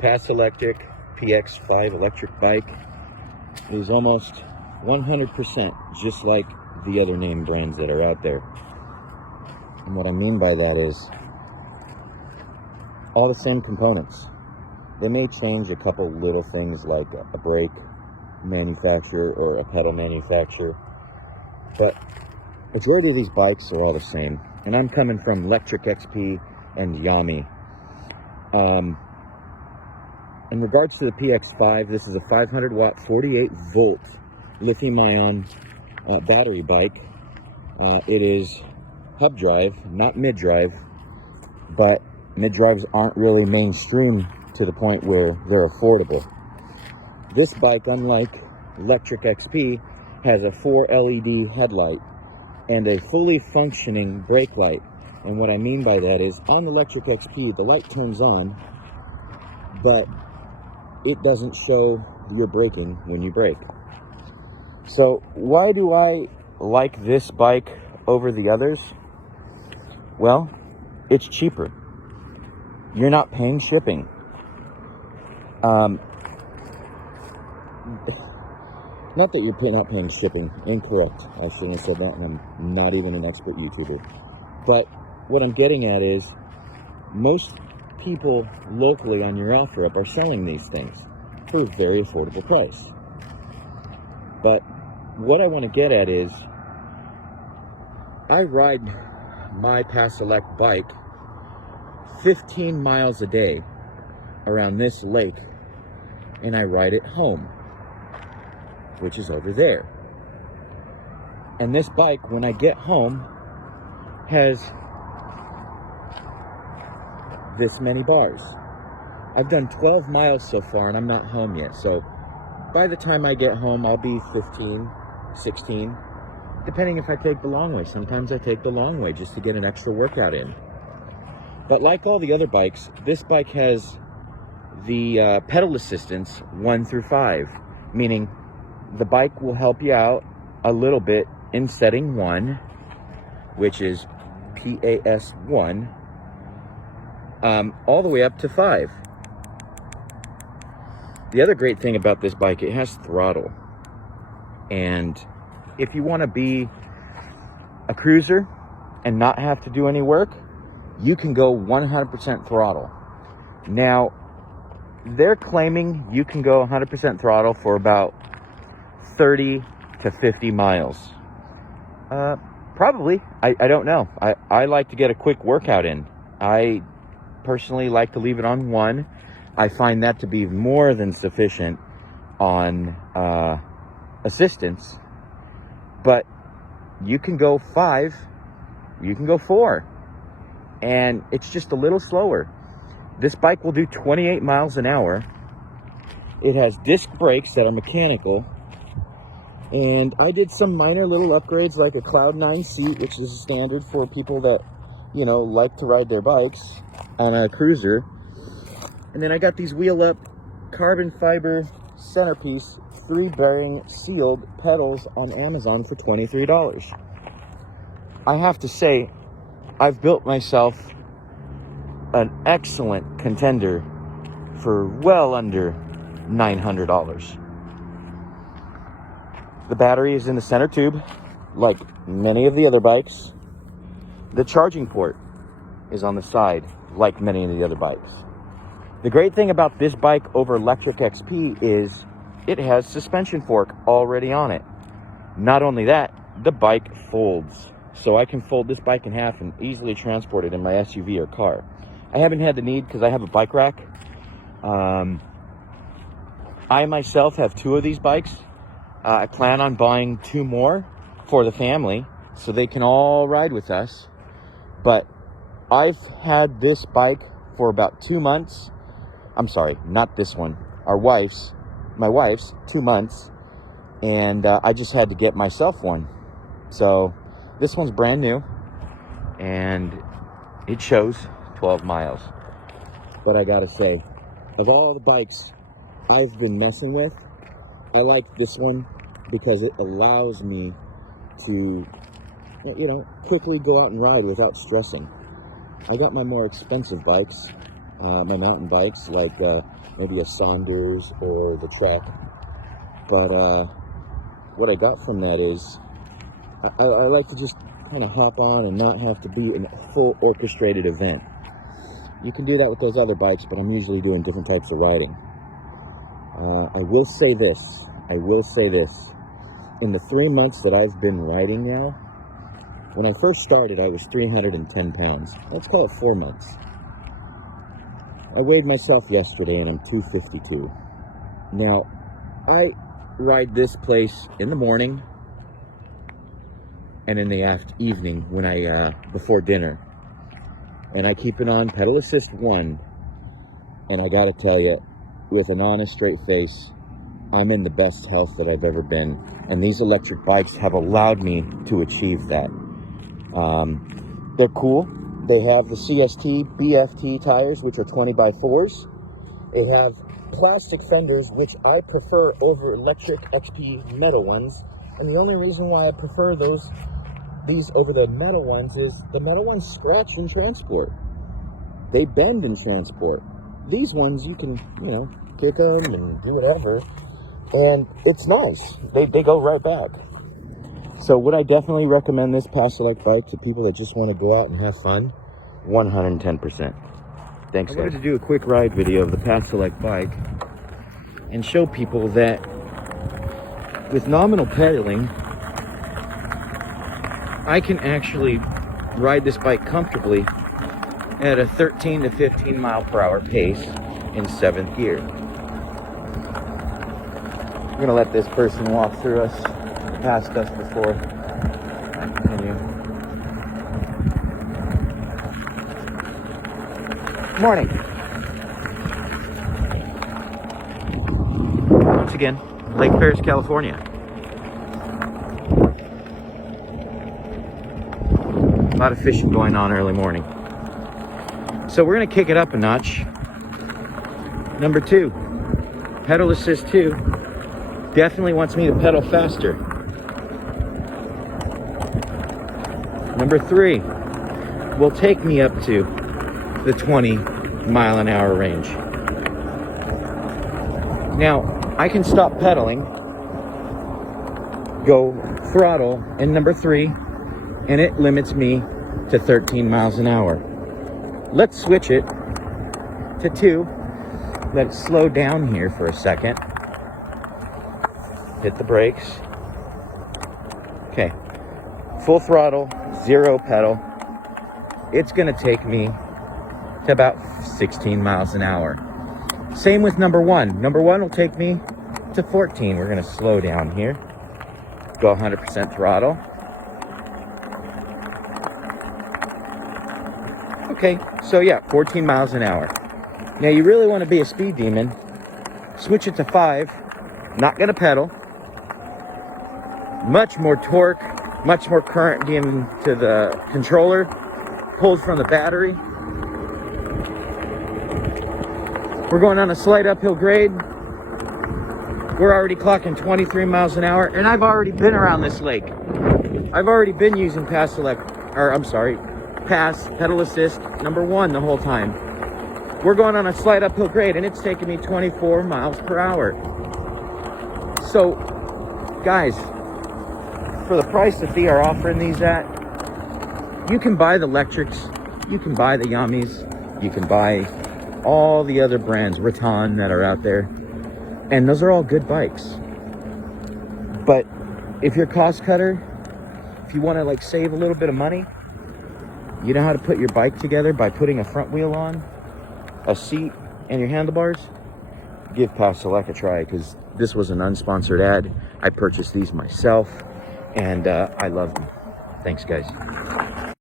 Paselec PX5 electric bike is almost 100% just like the other name brands that are out there. And what I mean by that is all the same components. They may change a couple little things like a brake manufacturer or a pedal manufacturer, but majority of these bikes are all the same. And I'm coming from Electric XP and Yami. In regards to the PX5, this is a 500 watt, 48 volt lithium ion battery bike. It is hub drive, not mid drive, but mid drives aren't really mainstream to the point where they're affordable. This bike, unlike Electric XP, has a 4 LED headlight and a fully functioning brake light. And what I mean by that is, on the Electric XP, the light turns on, but it doesn't show you're braking when you brake. So why do I like this bike over the others? Well, it's cheaper. You're not paying shipping. Not that you're not paying shipping. Incorrect. I shouldn't have said that, and I'm not even an expert YouTuber. But what I'm getting at is, most people locally on your OfferUp are selling these things for a very affordable price. But what I want to get at is, I ride my Paselec bike 15 miles a day around this lake, and I ride it home, which is over there. And this bike, when I get home, has this many bars. I've done 12 miles so far, and I'm not home yet. So by the time I get home, I'll be 15, 16, depending if I take the long way. Sometimes I take the long way just to get an extra workout in. But like all the other bikes, this bike has the pedal assistance 1 through 5, meaning the bike will help you out a little bit in setting 1, which is PAS1, all the way up to 5. The other great thing about this bike, it has throttle. And if you want to be a cruiser and not have to do any work, you can go 100% throttle. Now, they're claiming you can go 100% throttle for about 30 to 50 miles. Probably. I don't know. I like to get a quick workout in. I personally like to leave it on 1. I find that to be more than sufficient on assistance. But you can go 5, you can go 4, and it's just a little slower. This bike will do 28 miles an hour. It has disc brakes that are mechanical, and I did some minor little upgrades like a Cloud 9 seat, which is standard for people that, you know, like to ride their bikes on a cruiser. And then I got these wheel up carbon fiber centerpiece 3-bearing sealed pedals on Amazon for $23. I have to say, I've built myself an excellent contender for well under $900. The battery is in the center tube, like many of the other bikes. The charging port is on the side, like many of the other bikes. The great thing about this bike over Electric XP is it has suspension fork already on it. Not only that, the bike folds. So I can fold this bike in half and easily transport it in my SUV or car. I haven't had the need because I have a bike rack. I myself have 2 of these bikes. I plan on buying 2 more for the family so they can all ride with us. But I've had this bike for about 2 months. I'm sorry, not this one. My wife's 2 months. And I just had to get myself one. So this one's brand new. And it shows 12 miles. But I gotta say, of all the bikes I've been messing with, I like this one because it allows me to, you know, quickly go out and ride without stressing. I got my more expensive bikes, my mountain bikes, like maybe a Saunders or the Trek. But what I got from that is I like to just kind of hop on and not have to be in a full orchestrated event. You can do that with those other bikes, but I'm usually doing different types of riding. I will say this. In the 3 months that I've been riding now, when I first started, I was 310 pounds. Let's call it 4 months. I weighed myself yesterday and I'm 252. Now, I ride this place in the morning and in the evening when before dinner. And I keep it on pedal assist 1. And I gotta tell you, with an honest, straight face, I'm in the best health that I've ever been. And these electric bikes have allowed me to achieve that. They're cool. They have the CST BFT tires, which are 20x4s. They have plastic fenders, which I prefer over electric XP metal ones. And the only reason why I prefer these over the metal ones is the metal ones scratch in transport. They bend in transport. These ones you can, kick them and do whatever. And it's nice. They go right back. So would I definitely recommend this Paselec bike to people that just want to go out and have fun? 110%. Thanks, guys. I wanted to do a quick ride video of the Paselec bike and show people that with nominal pedaling, I can actually ride this bike comfortably at a 13 to 15 mile per hour pace in 7th gear. I'm gonna let this person walk through us, past us before I continue. Morning. Once again, Lake Paris, California. A lot of fishing going on early morning. So we're gonna kick it up a notch. Number 2, pedal assist 2 definitely wants me to pedal faster. Number 3 will take me up to the 20 mile an hour range. Now, I can stop pedaling, go throttle in number 3, and it limits me to 13 miles an hour. Let's switch it to 2. Let it slow down here for a second. Hit the brakes. Okay. Full throttle, 0 pedal. It's gonna take me to about 16 miles an hour. Same with number 1. Number 1 will take me to 14. We're gonna slow down here. Go 100% throttle. Okay, so yeah, 14 miles an hour. Now you really want to be a speed demon, switch it to 5, not going to pedal. Much more torque, much more current being to the controller, pulled from the battery. We're going on a slight uphill grade. We're already clocking 23 miles an hour, and I've already been around this lake. I've already been using Paselec, pedal assist number 1 the whole time. We're going on a slight uphill grade and it's taking me 24 miles per hour. So, guys, for the price that they are offering these at, you can buy the electrics, you can buy the Yamis, you can buy all the other brands, Rattan, that are out there. And those are all good bikes. But if you're a cost cutter, if you want to like save a little bit of money, you know how to put your bike together by putting a front wheel on, a seat, and your handlebars? Give Paselec a try, because this was an unsponsored ad. I purchased these myself, and I love them. Thanks, guys.